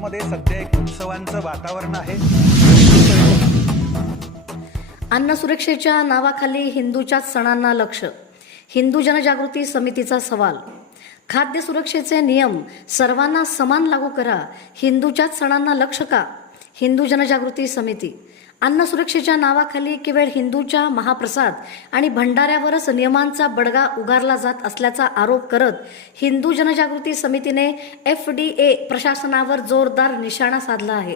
महाराष्ट्रामध्ये सध्या एक उत्सवांचं वातावरण आहे। अन्न सुरक्षेच्या नावाखाली हिंदूच्याच सणांना लक्ष। हिंदू जनजागृती समितीचा सवाल। खाद्य सुरक्षेचे नियम सर्वांना समान लागू करा, हिंदूच्याच सणांना लक्ष का? हिंदू जनजागृती समिती। अन्न सुरक्षेच्या नावाखाली केवळ हिंदूच्या महाप्रसाद आणि भंडाऱ्यावरच नियमांचा बडगा उगारला जात असल्याचा आरोप करत हिंदू जनजागृती समितीने FDA प्रशासनावर जोरदार निशाणा साधला आहे।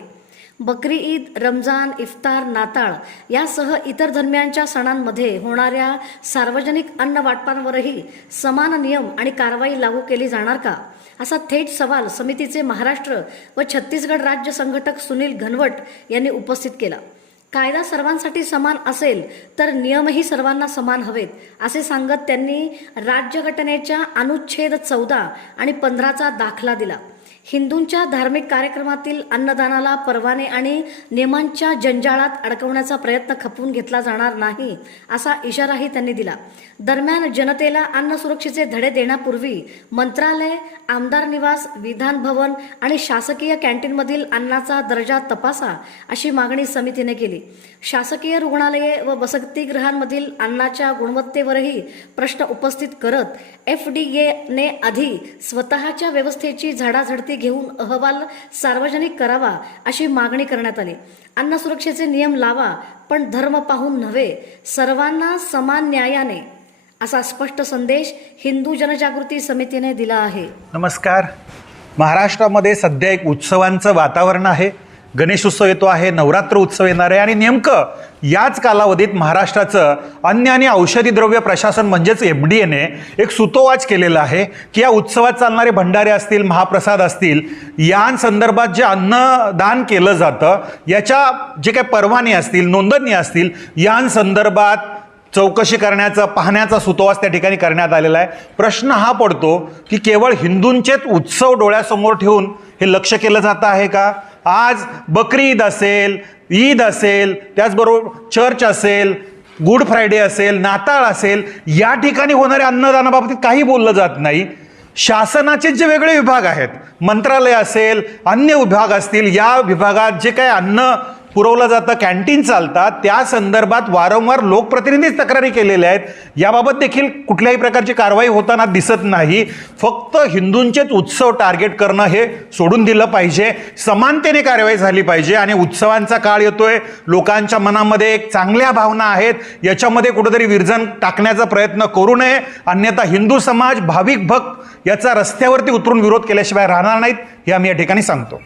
बकरी ईद, रमजान, इफ्तार, नाताळ यासह इतर धर्मियांच्या सणांमध्ये होणाऱ्या सार्वजनिक अन्न वाटपांवरही समान नियम आणि कारवाई लागू केली जाणार का, असा थेट सवाल समितीचे महाराष्ट्र व छत्तीसगड राज्य संघटक सुनील घनवट यांनी उपस्थित केला। कायदा सर्वांसाठी समान असेल तर नियमही सर्वांना समान हवेत, असे सांगत त्यांनी राज्यघटनेच्या अनुच्छेद 14 आणि 15चा दाखला दिला। हिंदूंच्या धार्मिक कार्यक्रमातील अन्नदानाला परवाने आणि नियमांच्या जंजाळात अडकवण्याचा प्रयत्न खपवून घेतला जाणार नाही, असा इशाराही त्यांनी दिला। दरम्यान जनतेला अन्न सुरक्षेचे धडे देण्यापूर्वी मंत्रालय, आमदार निवास, विधान भवन आणि शासकीय कॅन्टीनमधील अन्नाचा दर्जा तपासा, अशी मागणी समितीने केली। शासकीय रुग्णालये व वसतिगृहांमधील अन्नाच्या गुणवत्तेवरही प्रश्न उपस्थित करत FDAने आधी स्वतःच्या व्यवस्थेची झाडाझडती घेऊन अहवाल सार्वजनिक करावा, अशी मागणी करण्यात आली। अन्न सुरक्षेचे नियम लावा, पण धर्म पाहून नव्हे, सर्वांना समान न्यायाने, असा स्पष्ट संदेश हिंदू जनजागृती समितीने दिला आहे। नमस्कार। महाराष्ट्रामध्ये सध्या एक उत्सवांचं वातावरण आहे। गणेशोत्सव येतो आहे, नवरात्र उत्सव येणार आहे आणि नेमकं याच कालावधीत महाराष्ट्राचं अन्न आणि औषधी द्रव्य प्रशासन म्हणजेच FDAने एक सुतोवाच केलेला आहे की या उत्सवात चालणारे भंडारे असतील, महाप्रसाद असतील, यांसंदर्भात जे अन्नदान केलं जातं याच्या जे काही परवाने असतील, नोंदणी असतील, यांसंदर्भात चौकशी करण्याचा, पाहण्याचा सुतोवाच त्या ठिकाणी करण्यात आलेला आहे। प्रश्न हा पडतो की केवळ हिंदूंचेच उत्सव डोळ्यासमोर ठेवून हे लक्ष केलं जातं आहे का? आज बकरी ईद असेल, ईद असेल, त्याचबरोबर चर्च असेल, गुड फ्रायडे असेल, नाताळ असेल, या ठिकाणी होणाऱ्या अन्नदानाबाबतीत काही बोललं जात नाही। शासनाचे जे वेगळे विभाग आहेत, मंत्रालय असेल, अन्य विभाग असतील, या विभागात जे काही अन्न पुरवलं जातं, कॅन्टीन चालतात, त्या संदर्भात वारंवार लोकप्रतिनिधीच तक्रारी केलेल्या आहेत। याबाबत देखील कुठल्याही प्रकारची कारवाई होताना दिसत नाही। फक्त हिंदूंचेच उत्सव टार्गेट करणं हे सोडून दिलं पाहिजे, समानतेने कारवाई झाली पाहिजे। आणि उत्सवांचा काळ येतोय, लोकांच्या मनामध्ये एक चांगल्या भावना आहेत, याच्यामध्ये कुठेतरी विरजन टाकण्याचा प्रयत्न करू नये, अन्यथा हिंदू समाज, भाविक भक्त याचा रस्त्यावरती उतरून विरोध केल्याशिवाय राहणार नाहीत, हे आम्ही या ठिकाणी सांगतो।